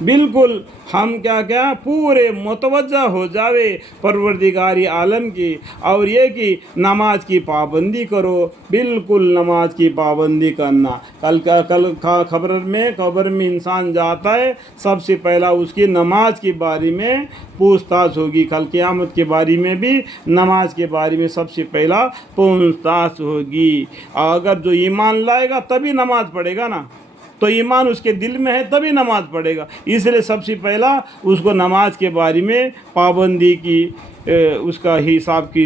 بالکل ہم کیا پورے متوجہ ہو جاوے پروردگاری عالم کی، اور یہ کہ نماز کی پابندی کرو، بالکل نماز کی پابندی کرنا۔ کل خبر میں انسان جاتا ہے، سب سے پہلا اس کی نماز کے بارے میں پوچھ تاچھ ہوگی، کل قیامت کے بارے میں بھی نماز کے بارے میں سب سے پہلا پوچھ تاچھ ہوگی۔ اگر جو ایمان لائے گا تبھی نماز پڑھے گا نا، تو ایمان اس کے دل میں ہے تبھی نماز پڑھے گا، اس لیے سب سے پہلا اس کو نماز کے بارے میں پابندی کی اس کا حساب کی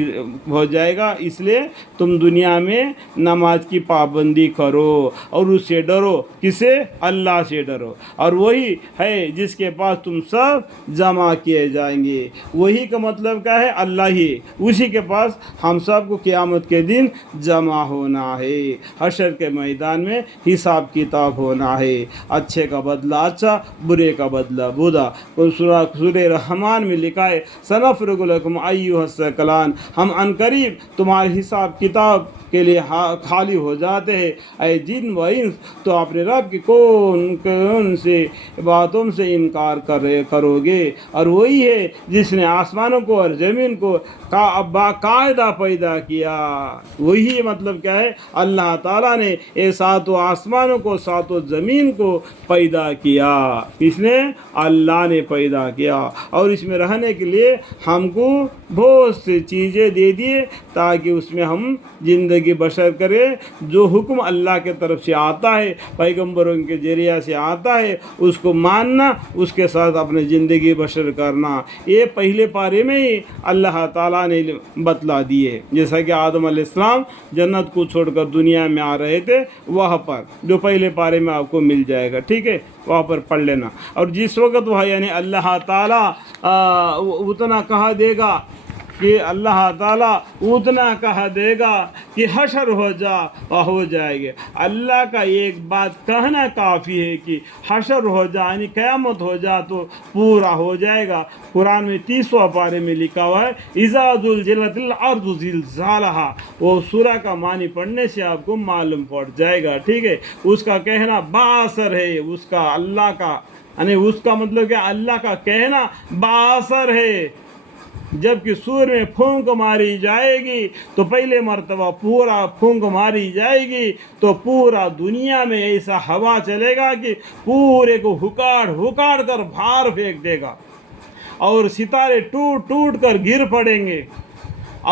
ہو جائے گا۔ اس لیے تم دنیا میں نماز کی پابندی کرو اور اس سے ڈرو، کسے؟ اللہ سے ڈرو، اور وہی ہے جس کے پاس تم سب جمع کیے جائیں گے۔ وہی کا مطلب کیا ہے؟ اللہ ہی، اسی کے پاس ہم سب کو قیامت کے دن جمع ہونا ہے، حشر کے میدان میں حساب کتاب ہونا ہے، اچھے کا بدلہ اچھا، برے کا بدلہ برا۔ سورہ رحمان میں لکھا ہے سنفرغ لکم ایھا الثقلان، ہم عنقریب تمہارے حساب کتاب کے لیے خالی ہو جاتے ہیں، اے جن و انس، تو اپنے رب کی کون سے باتوں سے انکار کرو گے، اور وہی ہے جس نے آسمانوں کو اور زمین کو باقاعدہ پیدا کیا۔ وہی مطلب کیا ہے؟ اللہ تعالیٰ نے یہ ساتوں آسمانوں کو ساتوں زمین کو پیدا کیا، اس نے اللہ نے پیدا کیا، اور اس میں رہنے کے لیے ہم کو بہت سی چیزیں دے دیے تاکہ اس میں ہم زندگی بسر کریں۔ جو حکم اللہ کے طرف سے آتا ہے، پیغمبروں کے ذریعہ سے آتا ہے، اس کو ماننا، اس کے ساتھ اپنے زندگی بسر کرنا، یہ پہلے پارے میں ہی اللہ تعالیٰ نے بتلا دیے۔ جیسا کہ آدم علیہ السلام جنت کو چھوڑ کر دنیا میں آ رہے تھے، وہاں پر جو پہلے پارے میں آپ کو مل جائے گا، ٹھیک ہے، وہاں پر پڑھ لینا۔ اور جس وقت وہ یعنی اللہ تعالیٰ اتنا کہا دے گا کہ اللہ تعالیٰ اتنا کہا دے گا کہ حشر ہو جا ہو جائے گا۔ اللہ کا ایک بات کہنا کافی ہے کہ حشر ہو جا یعنی قیامت ہو جا تو پورا ہو جائے گا۔ قرآن میں 30واں پارے میں لکھا ہوا ہے اذا زلزلت الارض زلزالہا، وہ سورہ کا معنی پڑھنے سے آپ کو معلوم پڑ جائے گا، ٹھیک ہے۔ اس کا کہنا باثر ہے، اس کا اللہ کا یعنی اس کا مطلب کہ اللہ کا کہنا باثر ہے۔ جبکہ سور میں پھونک ماری جائے گی تو پہلے مرتبہ پورا پھونک ماری جائے گی تو پورا دنیا میں ایسا ہوا چلے گا کہ پورے کو ہکاڑ کر باہر پھینک دے گا، اور ستارے ٹوٹ ٹوٹ کر گر پڑیں گے،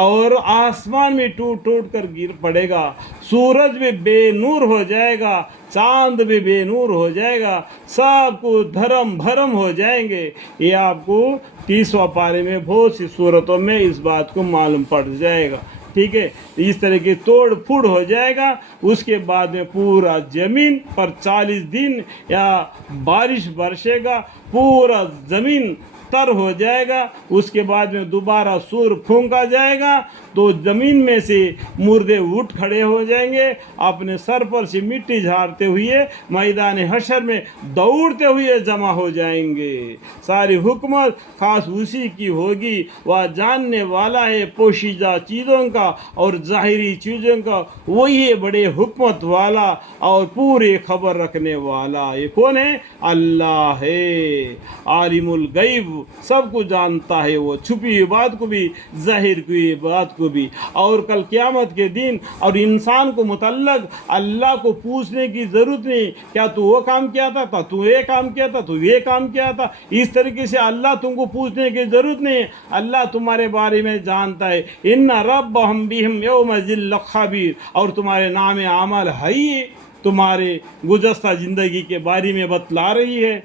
اور آسمان بھی ٹوٹ کر گر پڑے گا، سورج بھی بے نور ہو جائے گا، چاند بھی بے نور ہو جائے گا، سب کو دھرم بھرم ہو جائیں گے۔ یہ آپ کو 30واں پارے میں بہت سی صورتوں میں اس بات کو معلوم پڑ جائے گا، ٹھیک ہے۔ اس طرح کی توڑ پھوڑ ہو جائے گا۔ اس کے بعد میں پورا زمین پر 40 دن یا بارش برسے گا، پورا زمین تر ہو جائے گا۔ اس کے بعد میں دوبارہ سور پھونکا جائے گا تو زمین میں سے مردے اٹھ کھڑے ہو جائیں گے، اپنے سر پر سے مٹی جھاڑتے ہوئے میدان حشر میں دوڑتے ہوئے جمع ہو جائیں گے۔ ساری حکمت خاص اسی کی ہوگی، وہ جاننے والا ہے پوشیدہ چیزوں کا اور ظاہری چیزوں کا، وہی ہے بڑے حکمت والا اور پوری خبر رکھنے والا۔ یہ کون ہے؟ اللہ ہے، عالم الغیب، سب کو جانتا ہے، وہ چھپی ہوئی بات کو بھی ظاہر کی بات کو بھی۔ اور کل قیامت کے دن اور انسان کو متعلق اللہ کو پوچھنے کی ضرورت نہیں، کیا تو وہ کام کیا تھا تو یہ کام کیا تھا تو یہ کام کیا تھا، اس طریقے سے اللہ تم کو پوچھنے کی ضرورت نہیں، اللہ تمہارے بارے میں جانتا ہے۔ ان ربہم بہم یومئذ لخبیر، اور تمہارے نام اعمال ہے، تمہارے گزشتہ زندگی کے بارے میں بتلا رہی ہے۔